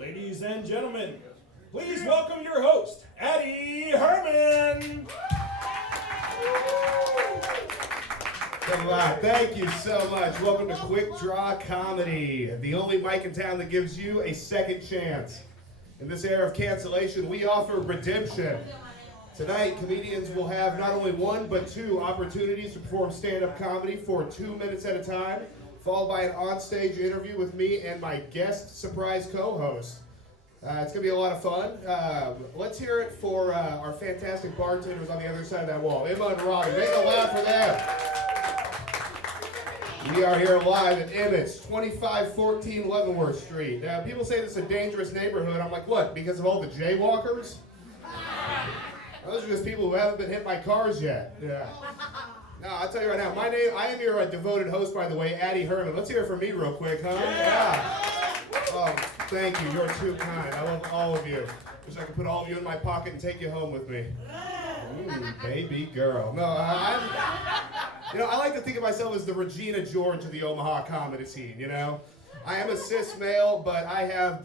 Ladies and gentlemen, please welcome your host, Addy Herman. Thank you so much. Welcome to Quik Draw Comedy, the only mic in town that gives you a second chance. In this era of cancellation, we offer redemption. Tonight, comedians will have not only one, but two opportunities to perform stand-up comedy for 2 minutes at a time, followed by an on-stage interview with me and my guest surprise co-host. It's going to be a lot of fun. Let's hear it for our fantastic bartenders on the other side of that wall. Emma and Rhonda, make it loud for them. We are here live at Emmett's, 2514 Leavenworth Street. People say this is a dangerous neighborhood. I'm like, what, because of all the jaywalkers? Those are just people who haven't been hit by cars yet. Yeah. No, I'll tell you right now, I am your devoted host, by the way, Addy Herman. Let's hear it for me real quick, huh? Yeah. Oh, thank you. You're too kind. I love all of you. Wish I could put all of you in my pocket and take you home with me. Ooh, baby girl. No, I like to think of myself as the Regina George of the Omaha comedy scene, you know? I am a cis male, but I have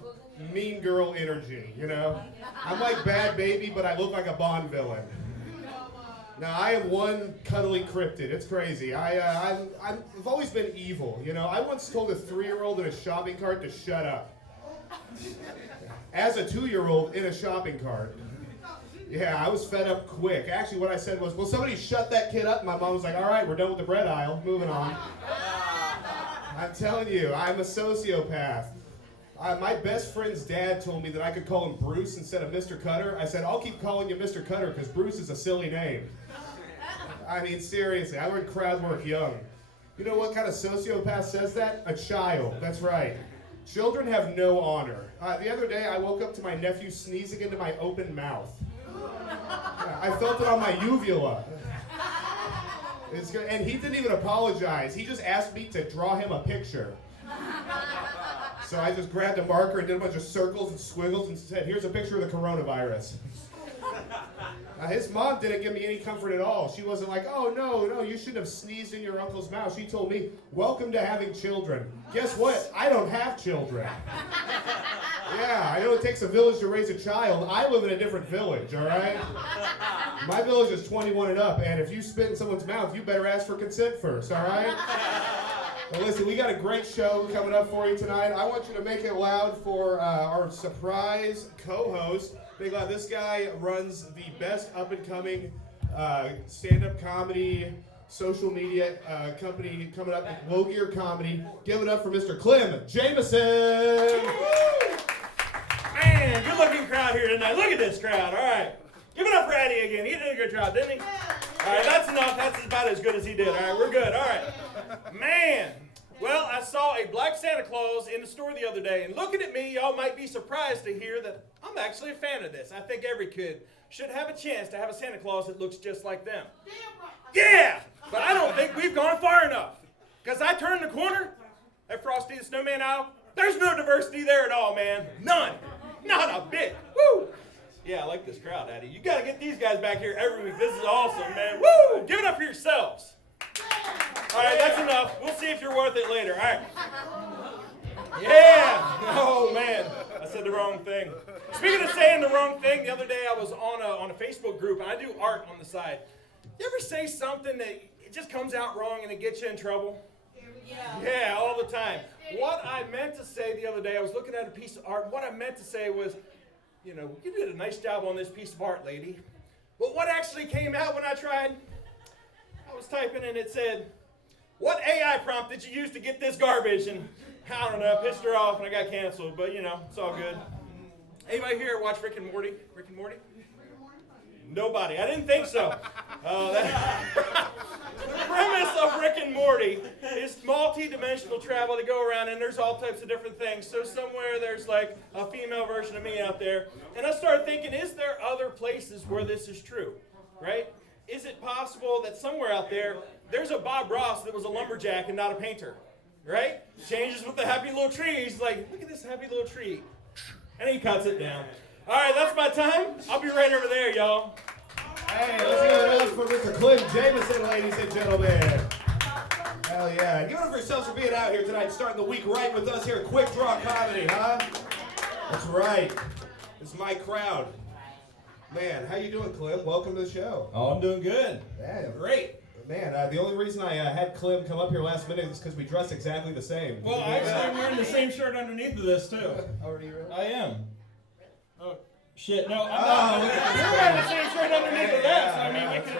mean girl energy, you know? I'm like Bad Baby, but I look like a Bond villain. Now, I am one cuddly cryptid. It's crazy. I've always been evil, you know? I once told a 3-year-old in a shopping cart to shut up. As a 2-year-old in a shopping cart. Yeah, I was fed up quick. Actually, what I said was, will somebody shut that kid up? My mom was like, all right, we're done with the bread aisle. Moving on. I'm telling you, I'm a sociopath. My best friend's dad told me that I could call him Bruce instead of Mr. Cutter. I said, I'll keep calling you Mr. Cutter because Bruce is a silly name. I mean, seriously, I learned crowd work young. You know what kind of sociopath says that? A child. That's right. Children have no honor. The other day, I woke up to my nephew sneezing into my open mouth. I felt it on my uvula. And he didn't even apologize. He just asked me to draw him a picture. So I just grabbed a marker and did a bunch of circles and squiggles and said, here's a picture of the coronavirus. His mom didn't give me any comfort at all. She wasn't like, oh, no, you shouldn't have sneezed in your uncle's mouth. She told me, welcome to having children. Guess what? I don't have children. Yeah, I know it takes a village to raise a child. I live in a different village, all right? My village is 21 and up, and if you spit in someone's mouth, you better ask for consent first, all right? Well, listen, we got a great show coming up for you tonight. I want you to make it loud for our surprise co-host. Big loud. This guy runs the best up-and-coming stand-up comedy, social media company coming up, Low Gear Comedy. Give it up for Mr. Clem, Jameson. Man, good-looking crowd here tonight. Look at this crowd. All right. Give it up for Addy again. He did a good job, didn't he? All right, that's enough. That's about as good as he did. All right, we're good. All right. Man. Well, I saw a black Santa Claus in the store the other day, and looking at me, y'all might be surprised to hear that I'm actually a fan of this. I think every kid should have a chance to have a Santa Claus that looks just like them. Yeah, but I don't think we've gone far enough. Because I turned the corner at Frosty the Snowman aisle, there's no diversity there at all, man. None. Not a bit. Woo! Yeah, I like this crowd, Addy. You got to get these guys back here every week. This is awesome, man. Woo! Give it up for yourselves. All right, that's enough. We'll see if you're worth it later. All right. Yeah. Oh, man. I said the wrong thing. Speaking of saying the wrong thing, the other day I was on a Facebook group, and I do art on the side. You ever say something that it just comes out wrong and it gets you in trouble? Yeah, all the time. What I meant to say the other day, I was looking at a piece of art. What I meant to say was, you did a nice job on this piece of art, lady. But what actually came out when I tried? I was typing and it said, what AI prompt did you use to get this garbage? And I don't know, pissed her off and I got canceled, but it's all good. Anybody here watch Rick and Morty? Rick and Morty? Nobody. I didn't think so. The premise of Rick and Morty is multi-dimensional travel to go around, and there's all types of different things. So somewhere there's like a female version of me out there. And I started thinking, is there other places where this is true, right? Is it possible that somewhere out there's a Bob Ross that was a lumberjack and not a painter, right? Changes with the happy little tree. He's like, look at this happy little tree. And he cuts it down. All right, that's my time. I'll be right over there, y'all. Hey, let's give it up for Mr. Clem Jameson, ladies and gentlemen. Hell yeah. Give it up for yourselves for being out here tonight, starting the week right with us here at Quik Draw Comedy, huh? That's right. It's my crowd. Man, how you doing, Clem? Welcome to the show. Oh, I'm doing good. Yeah. Great. Man, the only reason I had Clem come up here last minute is because we dress exactly the same. Well, actually, I'm wearing the same shirt underneath of this, too. Oh, are you really? I am. Oh, shit, no, I'm not. You're wearing the same shirt underneath of that, so I mean, we can...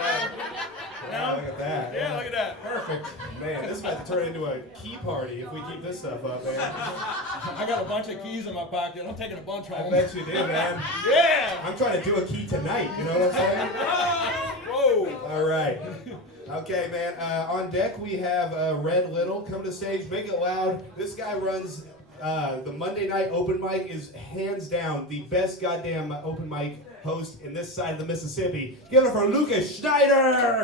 Yeah, look at that. Yeah, look at that. Perfect. Man, this is about to turn into a key party if we keep this stuff up, man. I got a bunch of keys in my pocket. I'm taking a bunch home. I bet you do, man. Yeah! I'm trying to do a key tonight, you know what I'm saying? Whoa! All right. Okay, man. On deck, we have Red Little. Come to the stage, make it loud. This guy runs the Monday night open mic, is hands down the best goddamn open mic host in this side of the Mississippi. Give it for Lucas Schneider!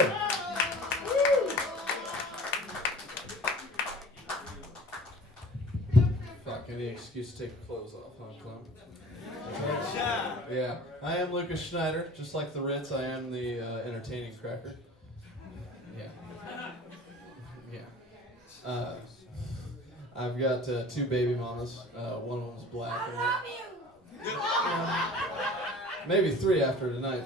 Fuck, any excuse to take your clothes off, huh, Clem? Yeah, I am Lucas Schneider, just like the Ritz, I am the entertaining cracker. Yeah. I've got two baby mamas. One of them's black. I love you. Maybe three after tonight.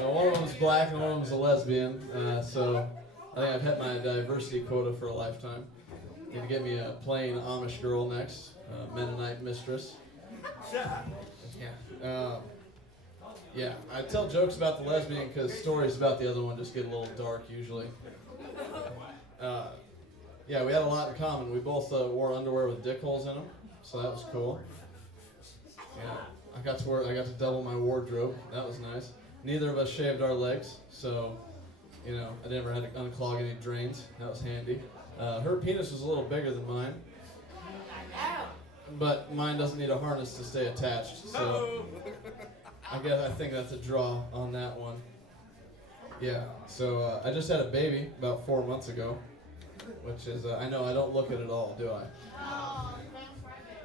One of them's black and one of them's a lesbian. So I think I've hit my diversity quota for a lifetime. Need to get me a plain Amish girl next, Mennonite mistress. Yeah, I tell jokes about the lesbian because stories about the other one just get a little dark usually. Yeah, we had a lot in common. We both wore underwear with dick holes in them, so that was cool. Yeah, I got to double my wardrobe. That was nice. Neither of us shaved our legs, so you know I never had to unclog any drains. That was handy. Her penis was a little bigger than mine, but mine doesn't need a harness to stay attached. So I think that's a draw on that one. Yeah. So I just had a baby about 4 months ago, which is I know I don't look it at all, do I?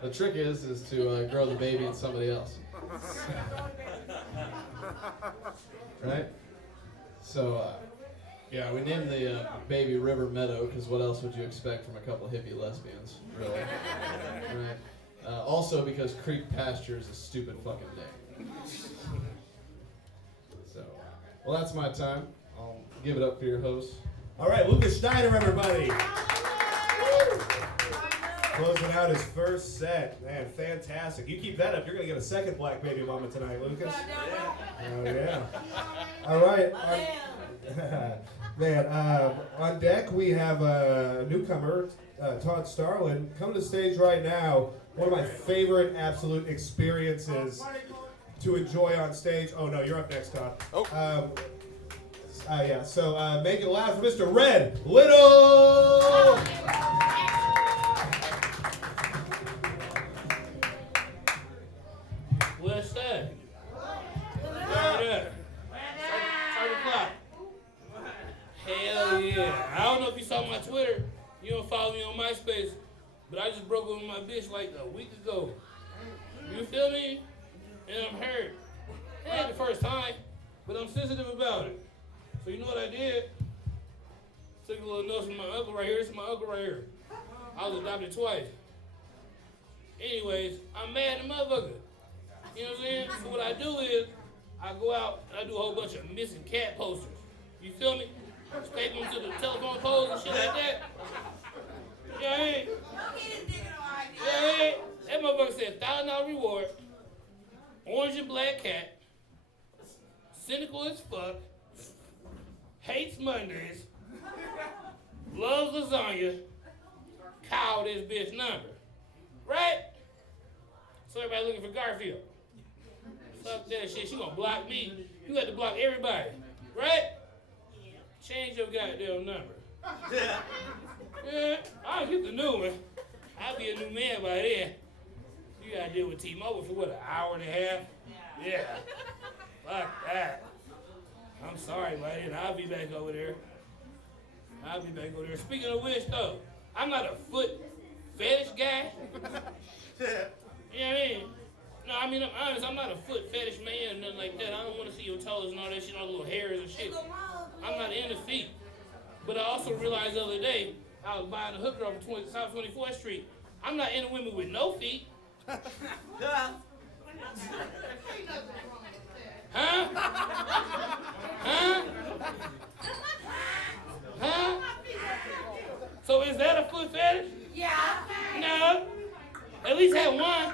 The trick is to grow the baby in somebody else. Right? So, yeah, we named the baby River Meadow because what else would you expect from a couple hippie lesbians, really? Right? Also because Creek Pasture is a stupid fucking name. So, well, that's my time. I'll give it up for your host. All right, Lucas Schneider, everybody. Closing out his first set. Man, fantastic. You keep that up, you're going to get a second black baby mama tonight, Lucas. Oh, yeah. All right. Man, on deck we have a newcomer, Todd Starlin. Come to the stage right now. One of my favorite absolute experiences to enjoy on stage. Oh, no, you're up next, Todd. Oh. Yeah, so make it loud for Mr. Red Little! What's that? Right there. Turn the clock. Hell yeah. I don't know if you saw my Twitter. You don't follow me on MySpace. But I just broke up with my bitch like a week ago. You feel me? And I'm hurt. It ain't the first time, but I'm sensitive about it. So you know what I did? Took a little note from my uncle right here. This is my uncle right here. I was adopted twice. Anyways, I'm mad at the motherfucker. You know what I'm saying? So what I do is, I go out and I do a whole bunch of missing cat posters. You feel me? Staple them to the telephone poles and shit like that. Yeah, I ain't. Yeah, I ain't. That motherfucker said $1,000 reward, orange and black cat, cynical as fuck, hates Mondays, loves lasagna, call this bitch number. Right? So everybody looking for Garfield. Fuck that shit, she gonna block me. You got to block everybody. Right? Change your goddamn number. Yeah, I'll get the new one. I'll be a new man by then. You gotta deal with T-Mobile for what, an hour and a half? Yeah. Fuck that. I'm sorry, buddy, and I'll be back over there. Speaking of which, though, I'm not a foot fetish guy. You know what I mean? No, I mean, I'm honest, I'm not a foot fetish man or nothing like that. I don't want to see your toes and all that shit, all the little hairs and shit. I'm not into feet. But I also realized the other day, I was buying a hooker off of South 24th Street, I'm not into women with no feet. Huh? Huh? Huh? So is that a foot fetish? Yeah. No. At least have one.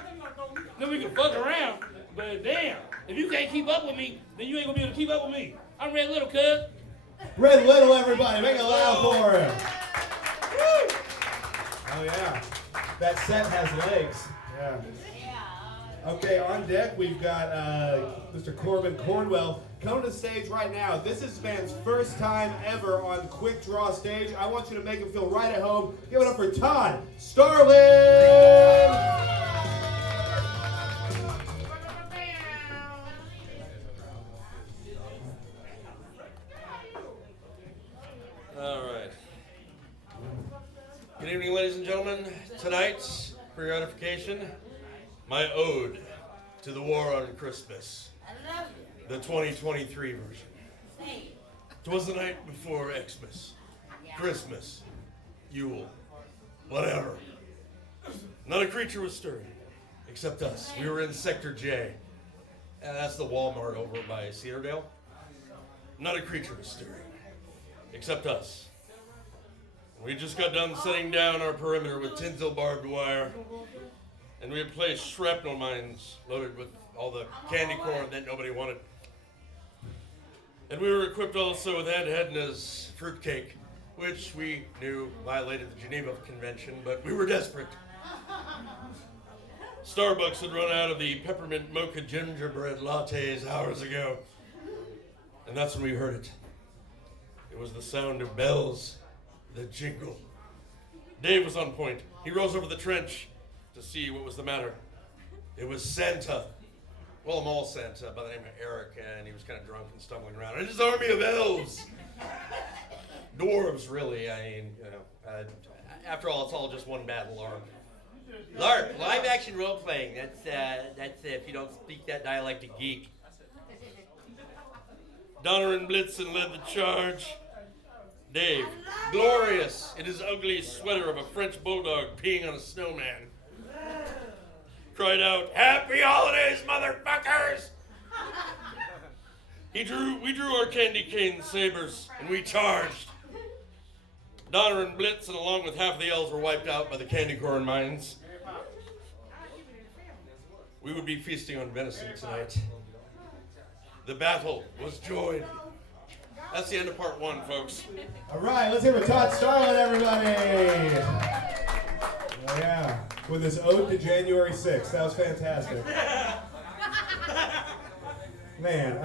Then we can fuck around. But damn, if you can't keep up with me, then you ain't gonna be able to keep up with me. I'm Red Little, cuz. Red Little, everybody, make it loud for him. Woo! Oh yeah, that set has legs. Yeah. Okay, on deck we've got Mr. Corbin Cornwell. Come to the stage right now. This is this man's first time ever on Quik Draw stage. I want you to make him feel right at home. Give it up for Todd Starlin! All right. Good evening, ladies and gentlemen. Tonight, for your edification, my ode to the war on Christmas. I love you. The 2023 version. Twas the night before Xmas, Christmas, Yule, whatever. Not a creature was stirring, except us. We were in Sector J. That's the Walmart over by Cedardale. Not a creature was stirring, except us. We just got done setting down our perimeter with tinsel barbed wire, and we had placed shrapnel mines loaded with all the candy corn that nobody wanted. And we were equipped also with Aunt Edna's fruitcake, which we knew violated the Geneva Convention, but we were desperate. Starbucks had run out of the peppermint mocha gingerbread lattes hours ago, and that's when we heard it. It was the sound of bells, the jingle. Dave was on point. He rose over the trench to see what was the matter. It was Santa. Well, a mall Santa by the name of Eric, and he was kind of drunk and stumbling around. And his army of elves. Dwarves, really. I mean, you know, after all, it's all just one bad LARP. LARP, live action role playing. That's if you don't speak that dialect, a geek. Donner and Blitzen led the charge. Dave, glorious in his ugly sweater of a French bulldog peeing on a snowman, cried out, "Happy holidays, motherfuckers!" We drew our candy cane sabers, and we charged. Donner and Blitzen, along with half the elves, were wiped out by the candy corn mines. We would be feasting on venison tonight. The battle was joined. That's the end of part one, folks. All right, let's hear for Todd Starlin, everybody. Oh, yeah, with his ode to January 6th. That was fantastic. Man,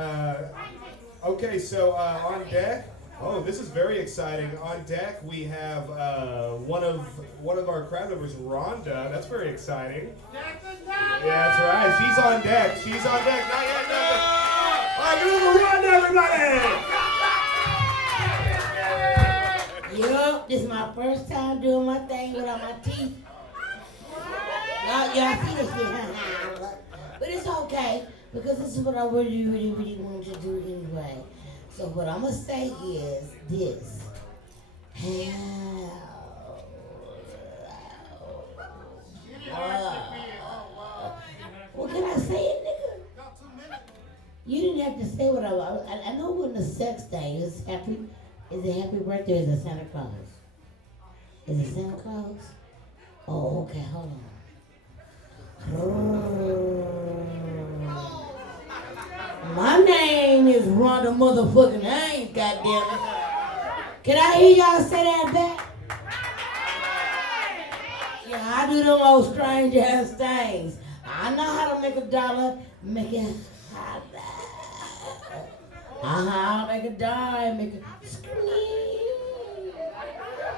okay, so on deck, oh, this is very exciting. On deck, we have one of our crowd members, Rhonda. That's very exciting. Yeah, that's right. She's on deck. She's on deck. Not yet, nothing. All right, give it for Rhonda, everybody. Yup, this is my first time doing my thing without my teeth. Y'all see this shit, but it's okay, because this is what I really, really, really want to do anyway. So what I'm going to say is this. What can I say it, nigga? You didn't have to say what I know it wasn't a sex thing. It's happy. Is it happy birthday or is it Santa Claus? Is it Santa Claus? Oh, okay, hold on. My name is Rhonda motherfucking Haynes, goddammit. Can I hear y'all say that back? Yeah, I do them old strange ass things. I know how to make a dollar, make it hot. I'll make a dime, make a scream.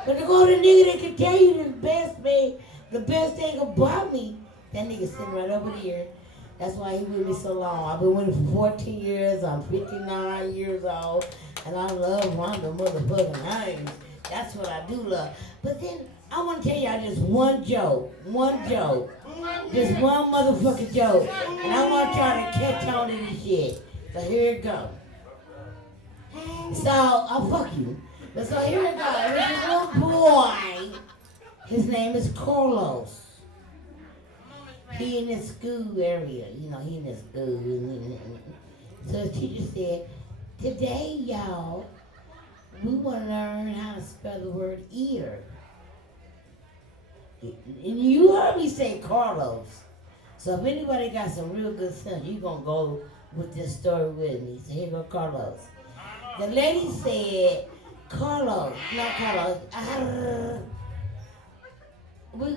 But to go to the nigga that can tell you the best thing about me, that nigga sitting right over there. That's why he with me so long. I've been with him for 14 years. I'm 59 years old. And I love Rhonda motherfucking Haynes. That's what I do love. But then, I want to tell y'all just one joke. Just one motherfucking joke. And I want y'all to catch on to this shit. So here it goes. So, I'll fuck you. But so here it goes. There's this little boy. His name is Carlos. he in the school area. You know, he in the school. So the teacher said, today, y'all, we want to learn how to spell the word ear. And you heard me say Carlos. So if anybody got some real good sense, you going to go with this story with me. So here go Carlos. The lady said, Carlos, not Carlos. We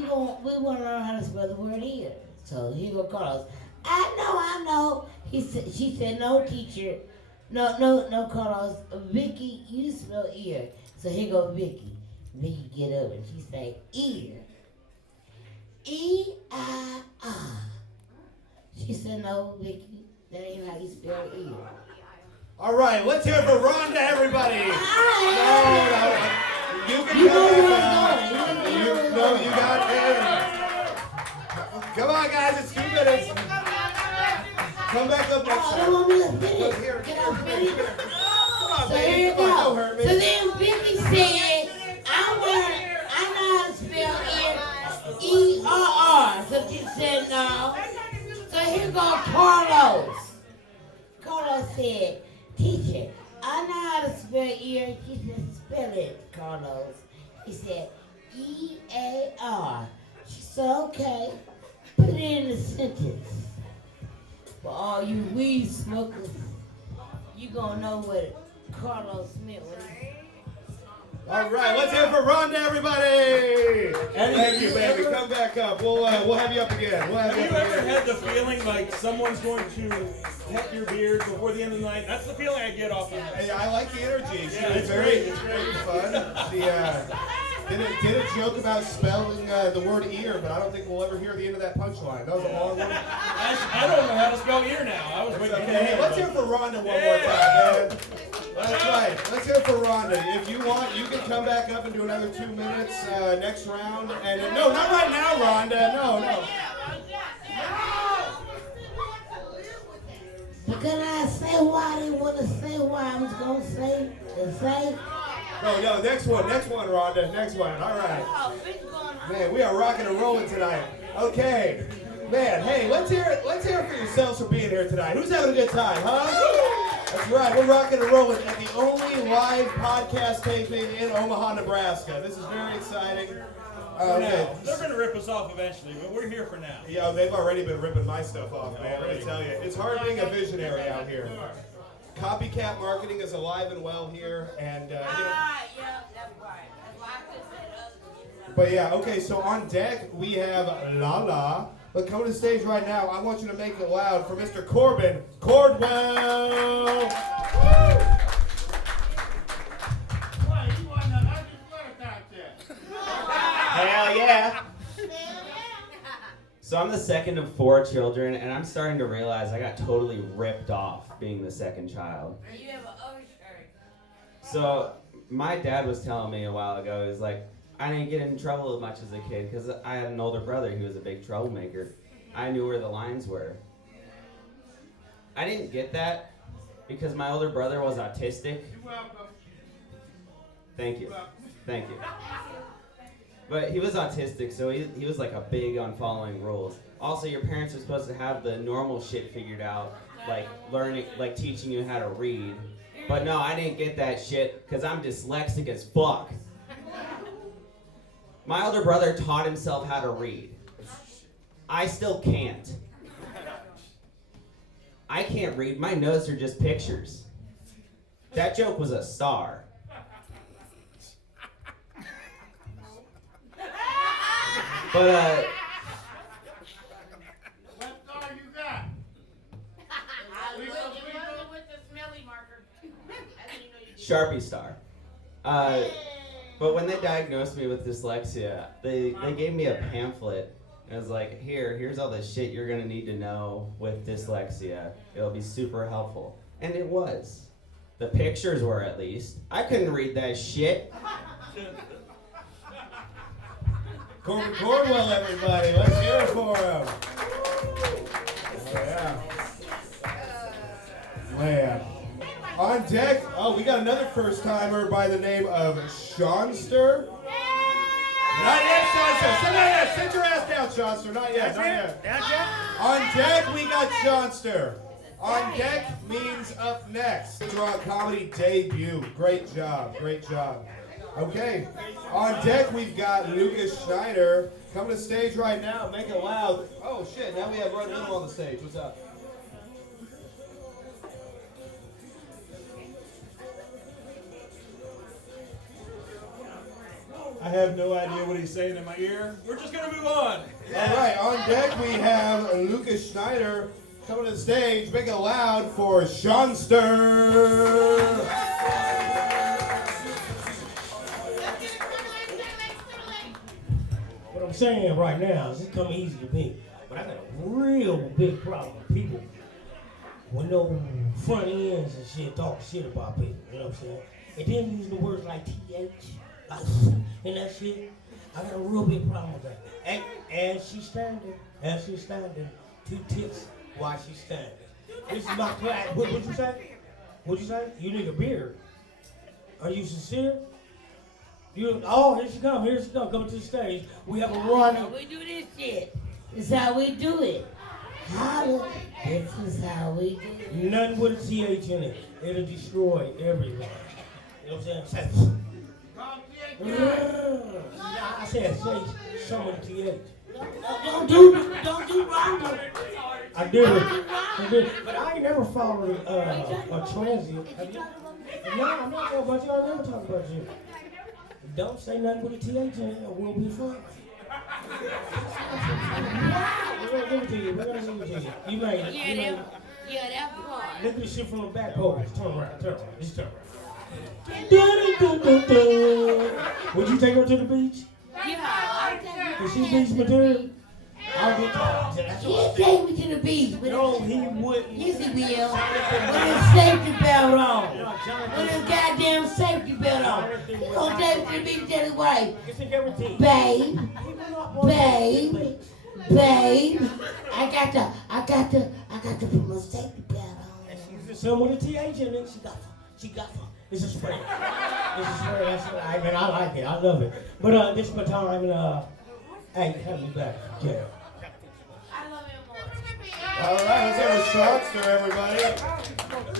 want to learn how to spell the word ear. So here go Carlos. I know. She said, no, teacher. No, Carlos. Vicky, you spell ear. So here go Vicky. Vicky get up and she say, ear. E-I-R. She said, no, Vicky, that ain't how you spell ear. All right, let's hear it for Rhonda, everybody. No. You can You come know where back I'm up. going. No, you got it. Come on, guys, it's 2 minutes. Come back up next I time. don't want me to finish. Here. Can I finish? Come on, So baby. here you Come on, go. Herman. So then Vicky said, I know how to spell ear. E-R-R. So she said no. So here go Carlos. Carlos said, teacher, I know how to spell ear. She said, spell it, Carlos. He said, E-A-R. She said, okay. Put it in the sentence. For all you weed smokers, you gonna know what Carlos meant when he All right, let's hear it for Rhonda, everybody. Thank you, baby. Come back up. We'll have you up again. Have you ever had the feeling like someone's going to pet your beard before the end of the night? That's the feeling I get off of this. Hey, I like the energy. Yeah, it's great. It's great. Fun. Did a joke about spelling the word ear, but I don't think we'll ever hear the end of that punchline. That was a long one. I don't know how to spell ear now. I was waiting Okay, hey, let's hear it for Rhonda one more time, man. That's right. Let's hear it for Rhonda. If you want, you can come back up and do another 2 minutes next round. And no, not right now, Rhonda. No. But can I say why I didn't want to say why I was going to say and say? No, next one, Rhonda. Next one. All right. Man, we are rocking and rolling tonight. Okay. Man, hey, let's hear it for yourselves for being here tonight. Who's having a good time, huh? That's right, we're rocking and rolling at the only live podcast taping in Omaha, Nebraska. This is very exciting. Now, they're going to rip us off eventually, but we're here for now. Yeah, they've already been ripping my stuff off, man. Let me tell you. It's hard being a visionary out here. Copycat marketing is alive and well here, and yeah, that's right. That's why I couldn't say the other. but yeah, okay. So on deck we have Lala. But come to the stage right now. I want you to make it loud for Mr. Corbin Cornwell. Hell yeah. So I'm the second of 4 children, and I'm starting to realize I got totally ripped off being the second child. You have an O shirt. So my dad was telling me a while ago, he was like, I didn't get in trouble as much as a kid because I had an older brother who was a big troublemaker. I knew where the lines were. I didn't get that because my older brother was autistic. You're welcome. Thank you. Thank you. But he was autistic, so he was like a big on following rules. Also, your parents are supposed to have the normal shit figured out, like learning, like teaching you how to read. But no, I didn't get that shit because I'm dyslexic as fuck. My older brother taught himself how to read. I still can't. I can't read. My notes are just pictures. That joke was a star. But, What star you got? With the smelly marker. Sharpie star. But when they diagnosed me with dyslexia, they gave me a pamphlet. And it was like, here's all the shit you're gonna need to know with dyslexia. It'll be super helpful. And it was. The pictures were, at least. I couldn't read that shit. Corbin Cornwell, everybody. Let's hear it for him. Oh, yeah. Man. On deck, we got another first timer by the name of Seanster. Not yet, Seanster. Not yet. Sit your ass down, Seanster. Not yet. Not yet. On deck, we got Seanster. On deck means up next. Draw comedy debut. Great job. Great job. Okay. On deck, we've got Lucas Schneider. Come to the stage right now. Make it loud. Oh, shit. Now we have Red Little on the stage. What's up? I have no idea what he's saying in my ear. We're just gonna move on. All right, on deck we have Lucas Schneider coming to the stage. Make it loud for Seanster. What I'm saying right now is it's coming easy to me, but I got a real big problem with people with no front ends and shit, talk shit about people. You know what I'm saying? And then using the words like TH. And that shit, I got a real big problem with that. And as she's standing, 2 tips while she's standing. This is my class. What'd you say? What'd you say? You need a beard. Are you sincere? Here she come, coming to the stage. We have a run. We do this shit. This is how we do it. Holla. This is how we do it. Nothing with a TH in it. It'll destroy everything. You know what I'm saying? I said say some of the TH. Don't do Rhonda. I did. But I ain't never followed a transient. Have you? No, I'm not talking about you. I never talk about you. Don't say nothing with a TH in it, or we'll be fine. We're gonna give it to you. You made it. Yeah, that part. Look at the shit from the back pole. Turn around. Just turn around. Would you take her to the beach? Yeah. Is she beach material? I'll get that. He'll take me to the beach. No, he wouldn't. Yes, he will. With his safety belt on. With his goddamn safety belt on. He gonna take me to the beach and tell his wife, babe, I got to put my safety belt on. Some with a TH in it. She got fun. It's a spray. I mean, I like it. I love it. But this is my time, and hey, have me back. Yeah. All right, let's have a Seanster, everybody.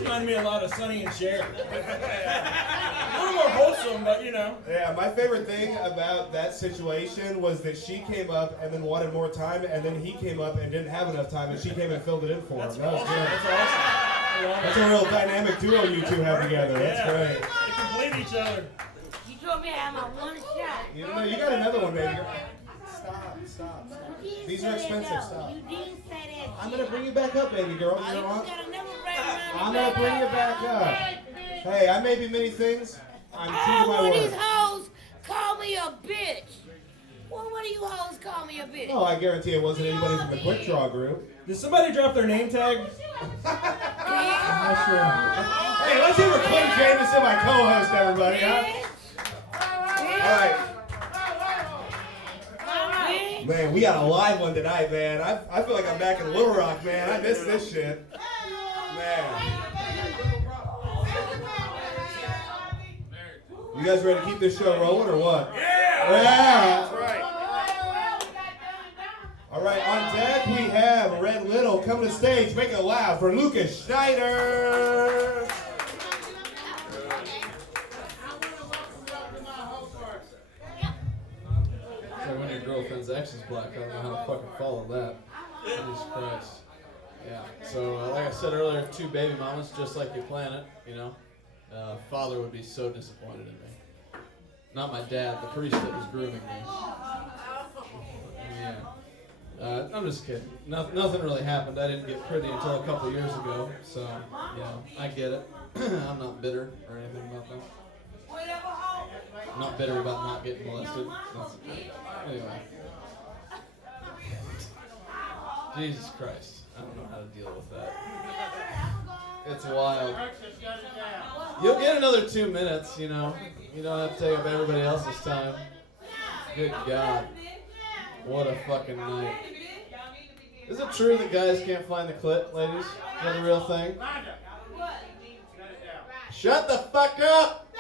Reminds me a lot of Sonny and Cher. A little more wholesome, but you know. Yeah, my favorite thing about that situation was that she came up and then wanted more time, and then he came up and didn't have enough time, and she came and filled it in for him. That was good. That's awesome. That's a real dynamic duo you two have together. That's great. They complete each other. You told me I had my one shot. You got another one, baby. Stop. These are expensive. Stop. You didn't say that. I'm gonna bring you back up, baby girl. You know what? I'm gonna gonna bring you back up. Hey, I may be many things. I'm true to my one of word. these hoes call me a bitch. One of you hoes call me a bitch. Oh, I guarantee it wasn't anybody from the Quik Draw group. Did somebody drop their name tag? I'm not sure. Hey, let's hear for Clem Jameson, my co-host, everybody. Huh? All right. Man, we got a live one tonight, man. I feel like I'm back in Little Rock, man. I miss this shit. Man. You guys ready to keep this show rolling or what? Yeah! That's right. All right, on deck we have Red Little coming to the stage. Make it loud for Lucas Schneider. So when your girlfriend's ex is black, I don't know how to fucking follow that. Jesus Christ. Yeah. So like I said earlier, 2 baby mamas, just like you plan it, you know. Father would be so disappointed in me. Not my dad, the priest that was grooming me. Yeah. I'm just kidding. Nothing really happened. I didn't get pretty until a couple years ago. So, you know, I get it. I'm not bitter or anything about that. I'm not bitter about not getting molested. Anyway. Jesus Christ. I don't know how to deal with that. It's wild. You'll get another 2 minutes, you know. You don't have to take up everybody else's time. Good God. What a fucking night. Is it true that guys can't find the clit, ladies? Is that a real thing? Shut the fuck up!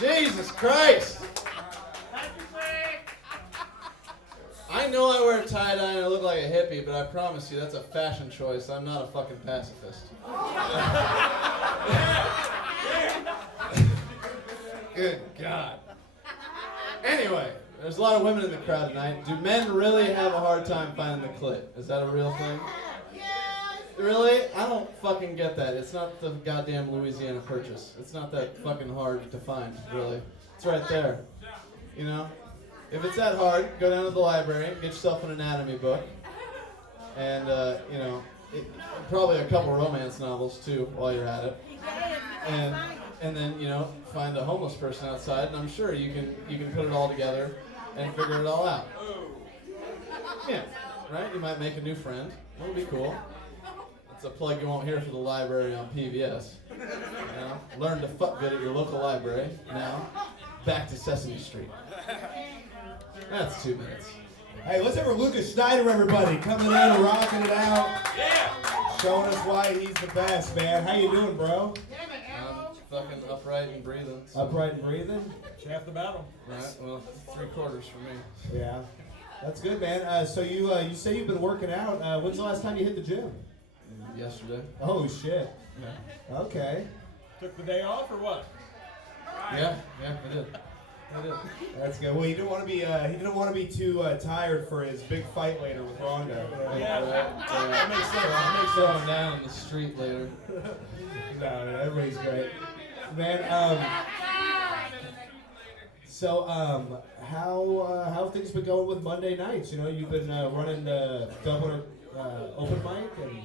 Jesus Christ! you hippie, but I promise you that's a fashion choice. I'm not a fucking pacifist. Good God. Anyway, there's a lot of women in the crowd tonight. Do men really have a hard time finding the clit? Is that a real thing? Really? I don't fucking get that. It's not the goddamn Louisiana Purchase. It's not that fucking hard to find, really. It's right there. You know? If it's that hard, go down to the library, get yourself an anatomy book, and, you know, probably a couple romance novels, too, while you're at it. And then, you know, find a homeless person outside, and I'm sure you can put it all together and figure it all out. Yeah, right? You might make a new friend. That'll be cool. It's a plug you won't hear for the library on PBS. You know? Learn to fuck good at your local library. Now, back to Sesame Street. That's 2 minutes. Hey, let's have for Lucas Schneider, everybody, coming in and rocking it out. Yeah. Showing us why he's the best, man. How you doing, bro? Fucking upright and breathing. So. Upright and breathing? It's half the battle. Right, well, 3/4 for me. Yeah. That's good, man. So you say you've been working out. When's the last time you hit the gym? Yesterday. Oh, shit. Yeah. Okay. Took the day off or what? Yeah, I did. That's good. Well, he didn't want to be too tired for his big fight later with Rhonda. Yeah. That makes sense. That makes throw him down in the street later. No, everybody's great. Man, so how have things been going with Monday nights? You know, you've been running the Dublin open mic and.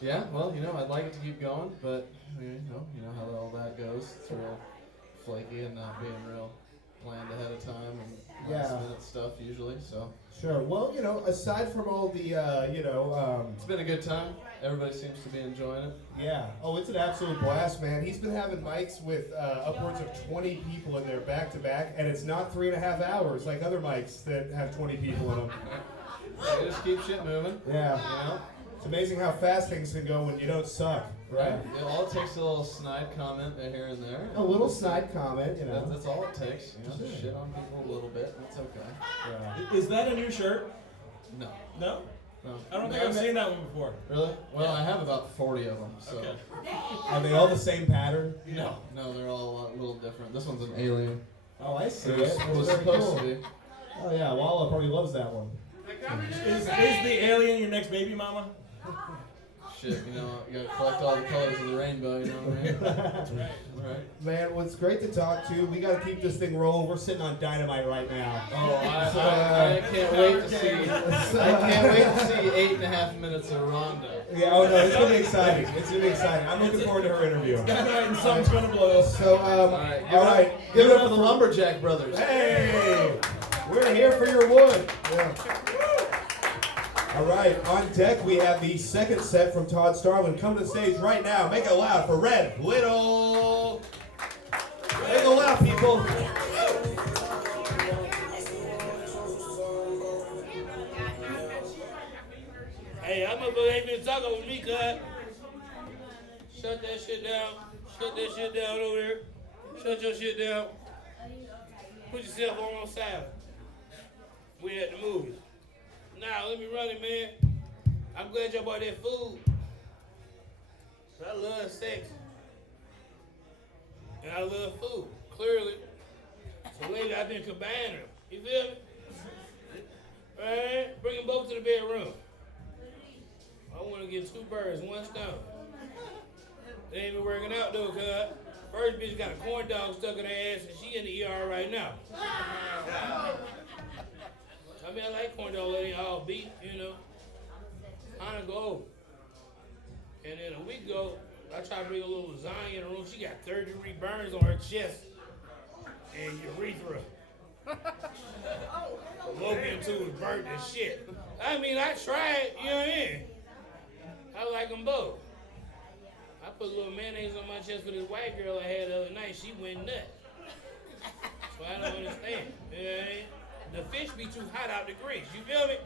Yeah, well, you know, I'd like it to keep going, but you know how all that goes. It's real flaky and not being real planned ahead of time and last minute stuff usually. So. Sure. Well, you know, aside from all the, it's been a good time. Everybody seems to be enjoying it. Yeah. Oh, it's an absolute blast, man. He's been having mics with upwards of 20 people in there back to back, and it's not 3.5 hours like other mics that have 20 people in them. You just keep shit moving. Yeah. You know? It's amazing how fast things can go when you don't suck, right? Yeah, all it takes is a little snide comment here and there. A little snide comment, you know. That's all it takes. You know, just shit on people a little bit. It's okay. Yeah. Is that a new shirt? No. No? No. I don't think I've seen that one before. Really? Well, I have about 40 of them. So. Okay. Are they all the same pattern? No, they're all a little different. This one's an alien. Oh, I see It was Very supposed cool. to be. Oh yeah, Walla probably loves that one. Is the alien your next baby mama? Shit, you know, you gotta collect all the colors of the rainbow, you know what I mean? That's right. Right. Man, well, it's great to talk to. We got to keep this thing rolling. We're sitting on dynamite right now. Oh, I can't wait to see. I can't wait to see 8.5 minutes of Rhonda. Yeah, oh no, it's gonna be exciting. It's gonna be exciting. I'm looking forward to her interview. Dynamite and something's gonna blow. So, All right, give it up for the Lumberjack Brothers. Hey, we're here for your wood. Yeah. All right, on deck we have the second set from Todd Starlin. Come to the stage right now. Make it loud for Red Little. Make it loud, people. Hey, I'm gonna go ahead and talk over me, cuz. Shut that shit down. Shut that shit down over there. Shut your shit down. Put yourself on silent. We at the movies. Now, let me run it, man. I'm glad y'all bought that food. I love sex. And I love food, clearly. So lately I've been combining them. You feel me? Alright? Bring them both to the bedroom. I want to get 2 birds, 1 stone. It ain't been working out though, cuz. First bitch got a corn dog stuck in her ass and she in the ER right now. I mean, I like corn dog lady all beat, you know. Kinda go over. And then a week ago, I tried to bring a little lasagna in the room. She got 33 burns on her chest and urethra. Logan too was burnt as shit. I mean, I tried, you know what I mean? I like them both. I put a little mayonnaise on my chest for this white girl I had the other night. She went nuts. So I don't understand. You know what I mean? The fish be too hot out the grease. You feel me?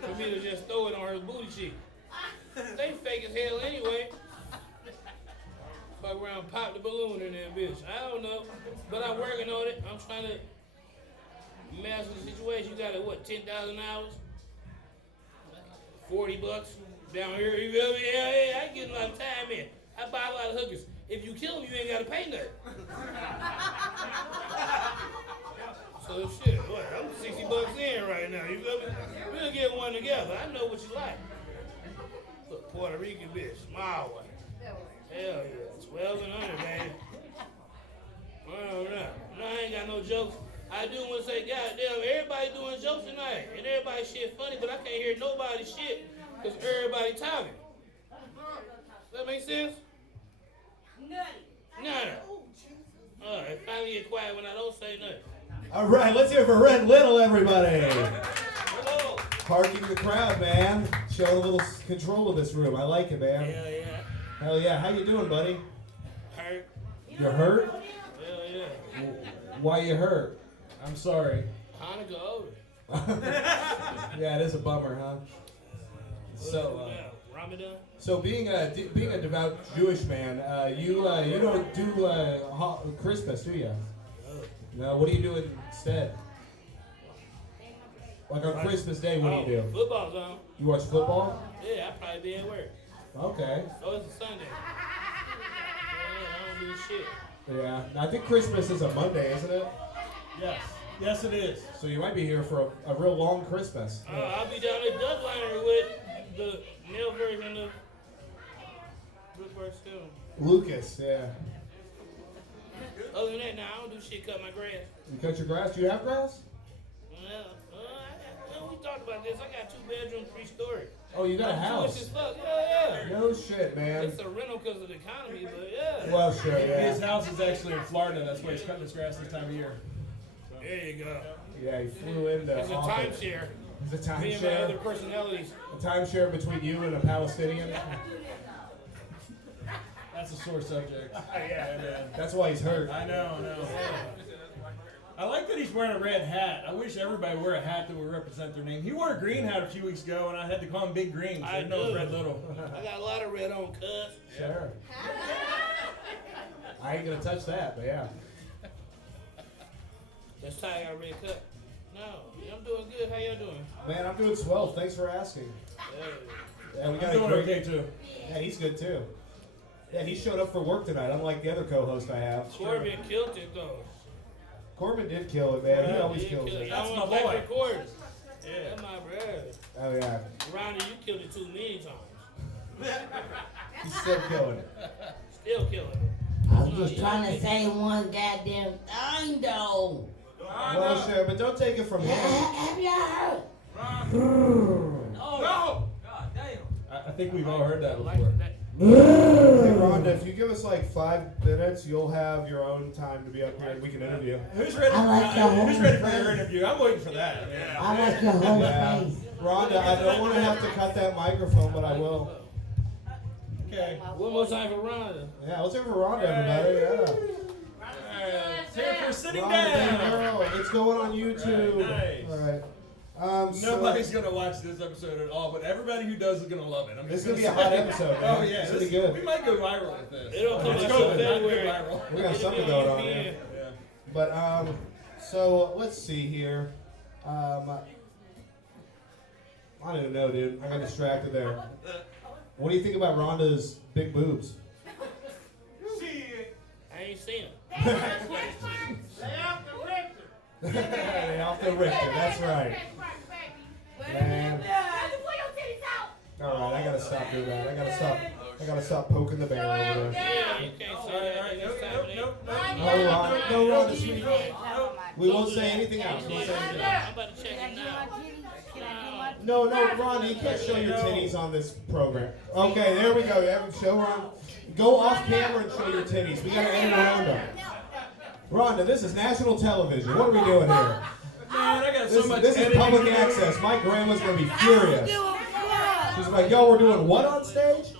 For me to just throw it on her booty cheek. They fake as hell anyway. Fuck around, pop the balloon in that bitch. I don't know. But I'm working on it. I'm trying to master the situation. You got, 10,000 hours? $40 down here. You feel me? Yeah, I get a lot of time in. I buy a lot of hookers. If you kill them, you ain't got to pay nothing. So shit, what? I'm $60 in right now. You feel me? We'll get one together. I know what you like. Look, Puerto Rican bitch, my one. Hell yeah, 1200, man. Well, no, I ain't got no jokes. I do want to say, goddamn, everybody doing jokes tonight, and everybody shit funny, but I can't hear nobody shit because everybody talking. Does that make sense? Nutty. All right, finally get quiet when I don't say nothing. All right, let's hear it for Red Little, everybody. Parking the crowd, man. Showing a little control of this room. I like it, man. Hell yeah. Hell yeah. How you doing, buddy? Hurt. You hurt? Hell yeah. Why you hurt? I'm sorry. Hanukkah over. Yeah, it is a bummer, huh? So being a devout Jewish man, you don't do Christmas, do you? No. What do you do instead? Like on Christmas Day, what do you do? Football's on. You watch football? Yeah, I'll probably be at work. Okay. So it's a Sunday. I don't do shit. Yeah. I think Christmas is a Monday, isn't it? Yes. Yes, it is. So you might be here for a real long Christmas. I'll be down at Duckliner with the male version of Brookburg Stone. Lucas, yeah. Other than that, I don't do shit, cut my grass. You cut your grass? Do you have grass? We talked about this. I got 2 bedrooms, 3 story. Oh, you got a house? Jewish as fuck. Yeah. No shit, man. It's a rental because of the economy, but yeah. Well, sure, yeah. His house is actually in Florida. That's why he's cutting his grass this time of year. There you go. Yeah, he flew into It's a office. timeshare. It's a Me and my other timeshare? personalities. A timeshare between you and a Palestinian? That's a sore subject. Yeah, man. That's why he's hurt. I know. I like that he's wearing a red hat. I wish everybody wore a hat that would represent their name. He wore a green hat a few weeks ago, and I had to call him Big Green. So I know it's Red Little. I got a lot of red on, cuz. Sure. I ain't gonna touch that, but yeah. That's Ty got a red cut. No, I'm doing good. How y'all doing? Man, I'm doing swell. Thanks for asking. Yeah, we got I'm doing okay too. Yeah, he's good too. Yeah, he showed up for work tonight, unlike the other co-host I have. Corbin killed it though. Corbin did kill it, man. He always kills it. That's my boy. Yeah, that's my brother. Oh yeah. Rhonda, you killed it too many times. He's still killing it. Still killing it. I was just trying to say one goddamn thing though. Well, sure, but don't take it from him. Have y'all heard? No! God damn. I think we've all heard that before. Hey, Rhonda, if you give us like 5 minutes, you'll have your own time to be up here and we can interview. Who's ready for your interview? I'm waiting for that. Yeah. I like your whole face. Rhonda, I don't want to have to cut that microphone, but I will. Okay. One more time for Rhonda. Yeah, let's hear for Rhonda, everybody. Yeah. Let's hear it for sitting Rhonda, down. girl, it's going on YouTube. Nice. All right. Nobody's going to watch this episode at all, but everybody who does is going to love it. This is going to be a hot episode, man. Oh, yeah. It's going to be good. We might go viral with this. It'll come Let's out go in February. We got something going on here. Yeah. But, so let's see here. I don't even know, dude. I got distracted there. What do you think about Rhonda's big boobs? I ain't seen him. They off the Richter, that's right. Man. All right, I gotta stop doing that. I gotta stop poking the bear over there. Yeah, you can't say that this time. No, Ron, no, Ron, sweetie. We won't say anything else. We won't say anything else. I'm about to check it now. No, Ron, you can't show your titties on this program. Okay, there we go. Yeah, show Ron. Go off camera and show your titties. We gotta end Rhonda. Rhonda, this is national television. What are we doing here? Man, I got so much This is public access. My grandma's gonna be furious. She's like, yo, we're doing what on stage?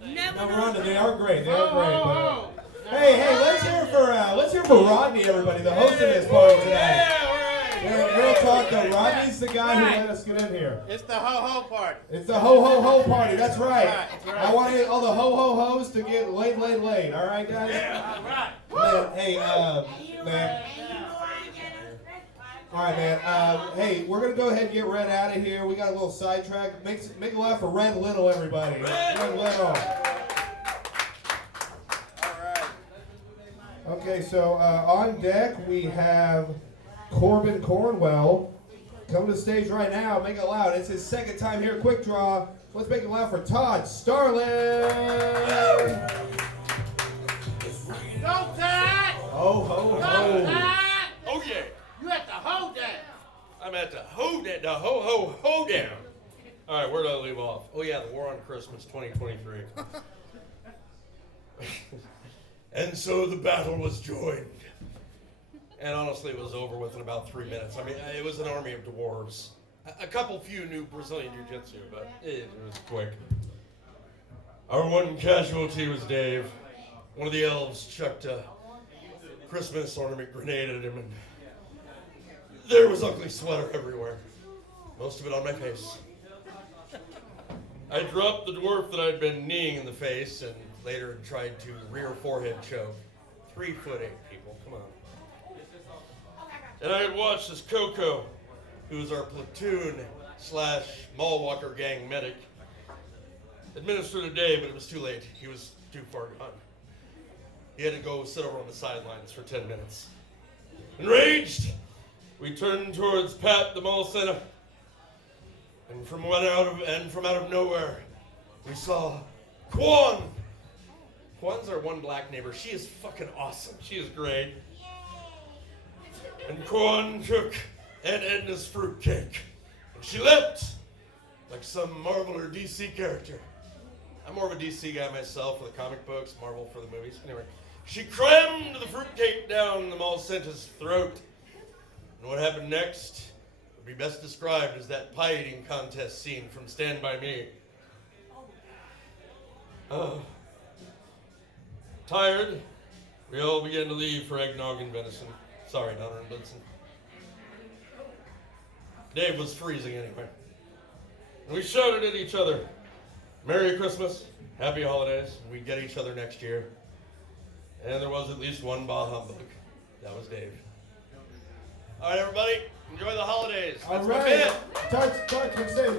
No, Rhonda, they are great. They are great. But, hey, let's hear for Rodney, everybody, the host of this party tonight. Real talk though, Rodney's the guy who let us get in here. It's the ho-ho party. It's the ho-ho-ho party, that's right. I want all the ho-ho-hos to get laid. All right, guys? Yeah, all right. Man, hey, man. All right, man. Hey, we're gonna go ahead and get Red out of here. We got a little sidetrack. Make a laugh for Red Little, everybody. Red Little. All right. Okay, so on deck we have Corbin Cornwell coming to the stage right now. Make it loud. It's his second time here at Quik Draw. Let's make it loud for Todd Starlin. Go, Todd! Oh, ho, Go, ho. Todd! Oh yeah. You at the hold down. I'm at the ho down. All right, where did I leave off? Oh yeah, the War on Christmas 2023. And so the battle was joined. And honestly, it was over with in about 3 minutes. I mean, it was an army of dwarves. A couple few knew Brazilian Jiu-Jitsu, but it was quick. Our one casualty was Dave. One of the elves chucked a Christmas ornament grenade at him, and there was ugly sweater everywhere. Most of it on my face. I dropped the dwarf that I'd been kneeing in the face, and later tried to rear forehead choke. 3'8", people, come on. And I had watched as Coco, who was our platoon / mall walker gang medic, administered a day, but it was too late. He was too far gone. He had to go sit over on the sidelines for 10 minutes. Enraged, we turned towards Pat, the mall center, and from out of nowhere, we saw Quan. Quan's our one black neighbor. She is fucking awesome. She is great. And Quan took Aunt Edna's fruitcake, and she leapt like some Marvel or DC character. I'm more of a DC guy myself for the comic books, Marvel for the movies. Anyway, she crammed the fruitcake down the mall center's throat. And what happened next would be best described as that pie eating contest scene from Stand By Me. Tired, we all began to leave for eggnog and venison. Sorry, Donner and Benson. Dave was freezing anyway. And we shouted at each other, Merry Christmas, Happy Holidays, and we'd get each other next year. And there was at least one bah humbug. That was Dave. All right, everybody, enjoy the holidays. That's All my right. bit. Todd,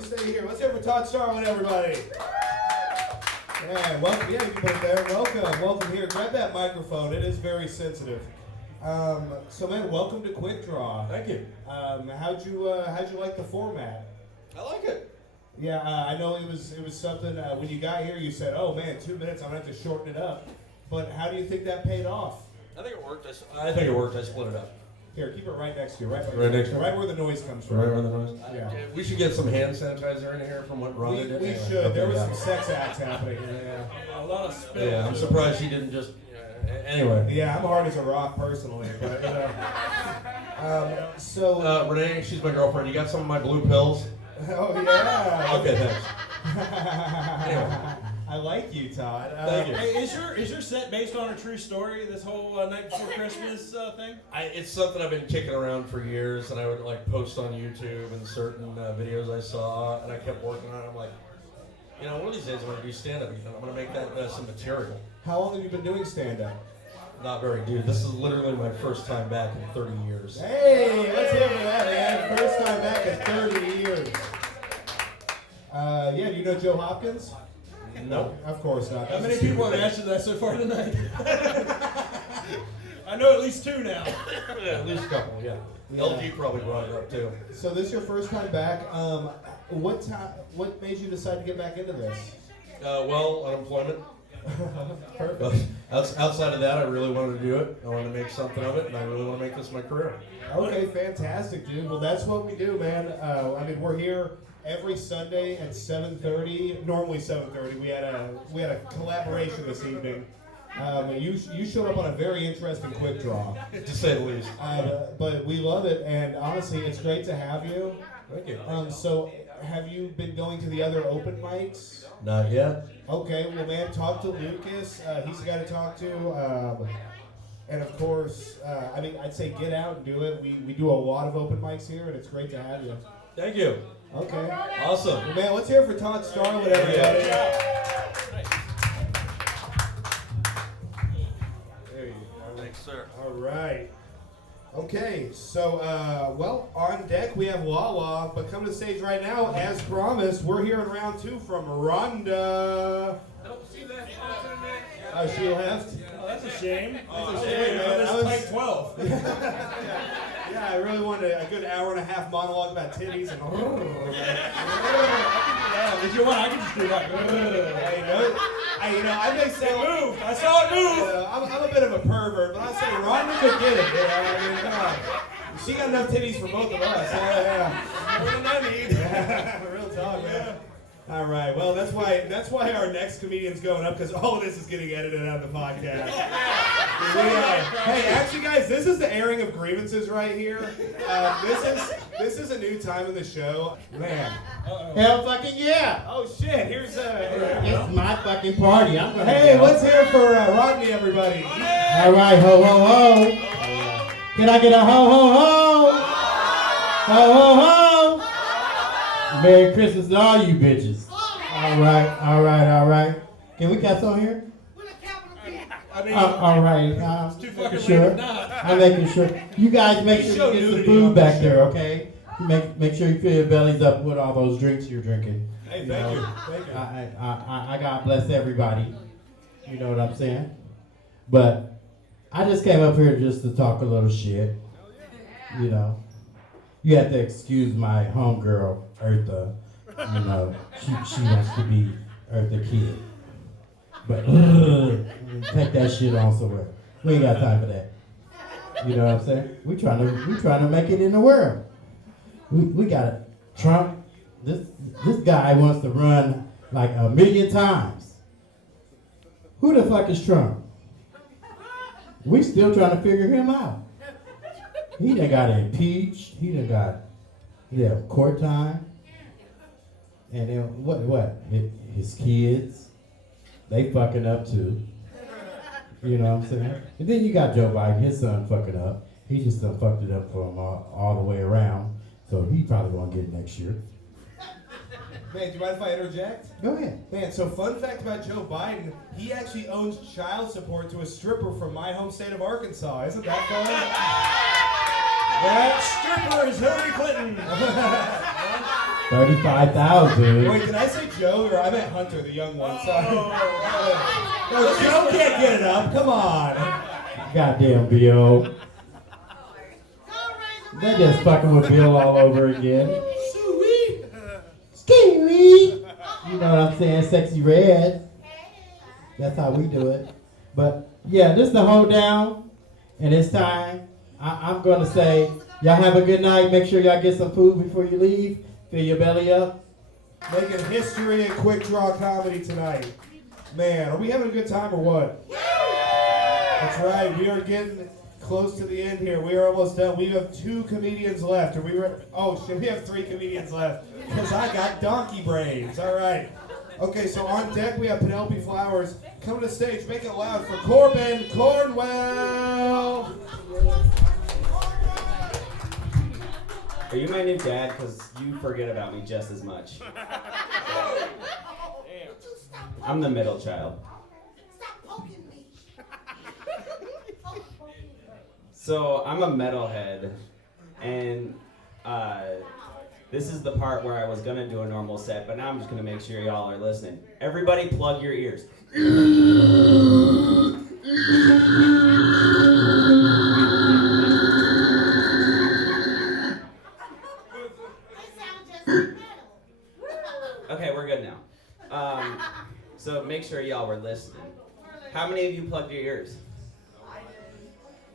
stay here. Let's hear it for Todd Starlin, everybody. Yeah, welcome. Yeah, you can put it there. Welcome here. Grab that microphone. It is very sensitive. So, man, welcome to Quik Draw. Thank you. How'd you like the format? I like it. Yeah, I know it was something. When you got here, you said, "Oh man, 2 minutes. I'm gonna have to shorten it up." But how do you think that paid off? I think it worked. I think it worked. I split it up. Here, keep it right next to you. Right next to you. Right where the noise comes from. Right where the noise. Yeah. We should get some hand sanitizer in here from what Rhonda did. We Anyway, should. okay, There was yeah. some sex acts happening. Yeah. A lot of spills. Yeah, I'm surprised she didn't just. Anyway. Yeah, I'm hard as a rock personally, but so. Renee, she's my girlfriend. You got some of my blue pills? Oh yeah. Okay, thanks. Anyway. I like you, Todd. Thank you. Hey, is your set based on a true story? This whole Night Before Christmas thing? It's something I've been kicking around for years, and I would like post on YouTube and certain videos I saw, and I kept working on it. I'm like, you know, one of these days I'm going to do stand-up again. I'm going to make that some material. How long have you been doing stand-up? Not very, dude. This is literally my first time back in 30 years. Hey, let's hear for that, man. First time back in 30 years. Yeah, do you know Joe Hopkins? No. Of course not. How many people have answered that so far tonight? I know at least two now. Yeah, at least a couple, yeah. LG probably brought it up too. So this is your first time back. What made you decide to get back into this? Well, unemployment. Perfect. But outside of that, I really wanted to do it. I wanted to make something of it, and I really want to make this my career. Okay, fantastic, dude. Well, that's what we do, man. I mean, we're here every Sunday at 7:30. Normally 7:30. We had a collaboration this evening. You showed up on a very interesting Quik Draw, to say the least. But we love it, and honestly, it's great to have you. Thank you. So, have you been going to the other open mics? Not yet. Okay, well, man, talk to Lucas. He's the guy to talk to. And of course, I mean, I'd say get out and do it. We do a lot of open mics here, and it's great to have you. Thank you. Okay. Awesome. Well, man, let's hear it for Todd Starlin, everybody. There you go. Thanks, sir. All right. Okay, so, well, on deck we have Wawa, but coming to the stage right now, as promised, we're here in round 2 from Rhonda. Oh, she left? Oh, that's a shame. Oh, That's a shame, man. I This was- tight 12. Yeah, I really wanted a good hour and a half monologue about titties and. If you want, I can just do that. I may say It moved. I saw it move. I'm a bit of a pervert, but I say Rhonda could get it. I mean, come on. She got enough titties for both of us. Yeah. More than I need. Yeah. Real talk, man. All right. Well, that's why our next comedian's going up, because all of this is getting edited out of the podcast. Hey, actually, guys, this is the airing of grievances right here. This is a new time in the show, man. Hell fucking yeah! Oh shit! Here's It's my fucking party. I'm gonna Hey, go. let's hear for Rodney, everybody. All right, ho ho ho. Can I get a ho ho ho? Ho ho ho. Merry Christmas to all you bitches. All right. Can we cuss on here? I mean, All right. it's too fucking sure. late if not. I'm making sure. You guys make sure you get some food back there, okay? Make sure you fill your bellies up with all those drinks you're drinking. Hey, thank you. Thank you. I God bless everybody. You know what I'm saying? But I just came up here just to talk a little shit. You know, you have to excuse my homegirl, Eartha. You know, she wants to be Eartha Kid. But take that shit on somewhere. We ain't got time for that. You know what I'm saying? We trying to make it in the world. We got it. Trump. This guy wants to run like 1 million times. Who the fuck is Trump? We still trying to figure him out. He done got impeached. He done got court time. And then what? His kids, they fucking up too. You know what I'm saying? And then you got Joe Biden, his son fucking up. He just done fucked it up for him all the way around. So he probably won't get it next year. Man, do you mind if I interject? Go ahead. Man, so fun fact about Joe Biden, he actually owns child support to a stripper from my home state of Arkansas. Isn't that fun? That stripper is Hillary Clinton. 35,000. Wait, did I say Joe or I meant Hunter, the young one? Sorry. No, Joe can't get it up. Come on. Goddamn Bill. They're just fucking with Bill all over again. Sweet. You know what I'm saying? Sexy red. That's how we do it. But yeah, this is the hold down. And it's time. I'm going to say, y'all have a good night. Make sure y'all get some food before you leave. Fill your belly up. Making history in Quik Draw comedy tonight. Man, are we having a good time or what? That's right. We are getting close to the end here. We are almost done. We have 2 comedians left. We have 3 comedians left. Because I got donkey brains. All right. Okay, so on deck we have Penelope Flowers. Coming to the stage, make it loud for Corbin Cornwell. Are you my new dad? Because you forget about me just as much. I'm the middle child. So I'm a metalhead, and this is the part where I was gonna do a normal set, but now I'm just gonna make sure y'all are listening. Everybody plug your ears. Okay, we're good now. So make sure y'all were listening. How many of you plugged your ears?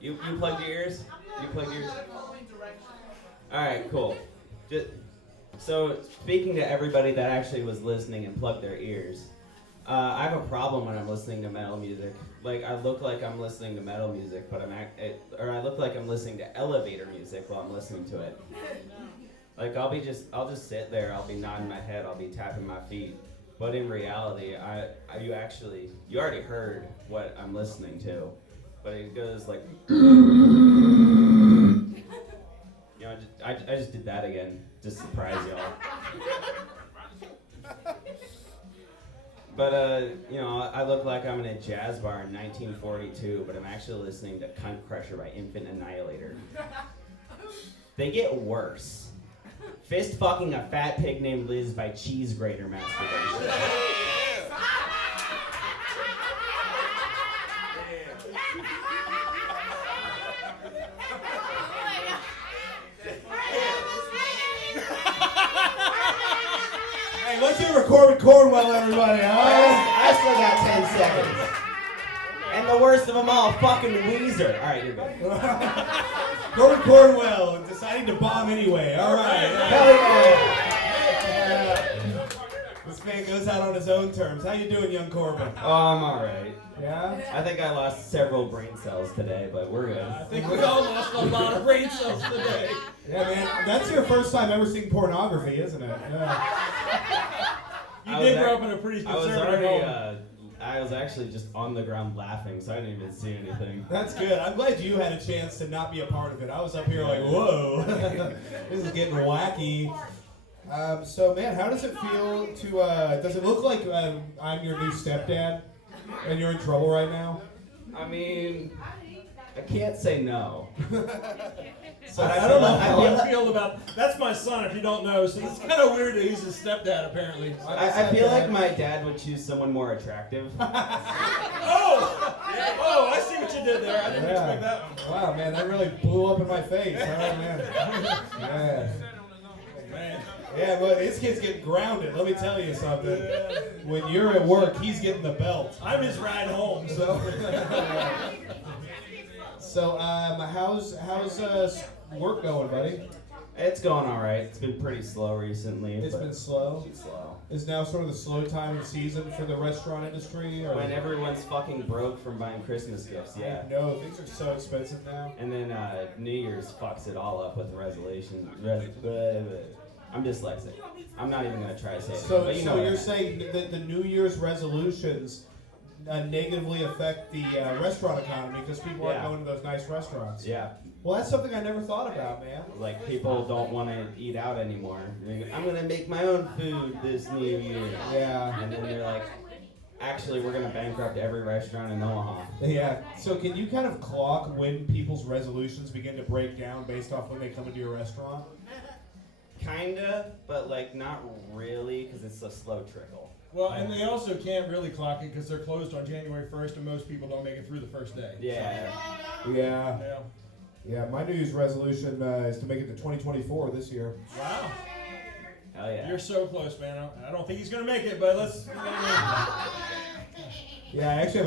You plugged your ears? You plugged your ears? Alright, cool. So speaking to everybody that actually was listening and plugged their ears, I have a problem when I'm listening to metal music. Like, I look like I'm listening to metal music, but I look like I'm listening to elevator music while I'm listening to it. Like, I'll just sit there, I'll be nodding my head, I'll be tapping my feet. But in reality, you already heard what I'm listening to. But it goes like, I just did that again, just to surprise y'all. But, I look like I'm in a jazz bar in 1942, but I'm actually listening to Cunt Crusher by Infant Annihilator. They get worse. Fist fucking a fat pig named Liz by cheese grater masturbation. Hey, let's hear for Corbin Cornwell, everybody. I still got 10 seconds. And the worst of them all, fucking Weezer. All right, you're good. Corbin Cornwell deciding to bomb anyway. All right. Hell yeah. This man goes out on his own terms. How you doing, young Corbin? Oh, I'm all right. Yeah? I think I lost several brain cells today, but we're good. I think we all lost a lot of brain cells today. Yeah, man. That's your first time ever seeing pornography, isn't it? Yeah. You did grow up in a pretty conservative home. I was actually just on the ground laughing, so I didn't even see anything. That's good. I'm glad you had a chance to not be a part of it. I was up here like, whoa, this is getting wacky. So, man, how does it feel to, does it look like I'm your new stepdad and you're in trouble right now? I mean, I can't say no. So I don't know how I feel about. That's my son, if you don't know. So it's kind of weird that he's his stepdad, apparently. I feel like my dad would choose someone more attractive. Oh, I see what you did there. I didn't expect that one. Wow, man, that really blew up in my face. Oh, man. Yeah. Man. Yeah, but this kid's getting grounded. Let me tell you something. When you're at work, he's getting the belt. I'm his ride home, so. So, how's work going, buddy? It's going all right. It's been pretty slow recently. It's been slow? Too slow. Is now sort of the slow time of season for the restaurant industry? Or? When everyone's fucking broke from buying Christmas gifts, yeah. No, things are so expensive now. And then New Year's fucks it all up with resolution. I'm dyslexic. I'm not even going to try to say it. So you're saying that the New Year's resolutions negatively affect the restaurant economy because people aren't going to those nice restaurants. Yeah. Well, that's something I never thought about, man. Like, people don't want to eat out anymore. I'm going to make my own food this New Year. Yeah. And then they're like, actually, we're going to bankrupt every restaurant in Omaha. Yeah. So can you kind of clock when people's resolutions begin to break down based off when they come into your restaurant? Kinda, but like not really, because it's a slow trickle. Well, and they also can't really clock it because they're closed on January 1st, and most people don't make it through the first day. Yeah. So. Yeah. Yeah. My New Year's resolution is to make it to 2024 this year. Wow. Hell yeah. You're so close, man. I don't think he's gonna make it, but let's. Yeah, I actually have a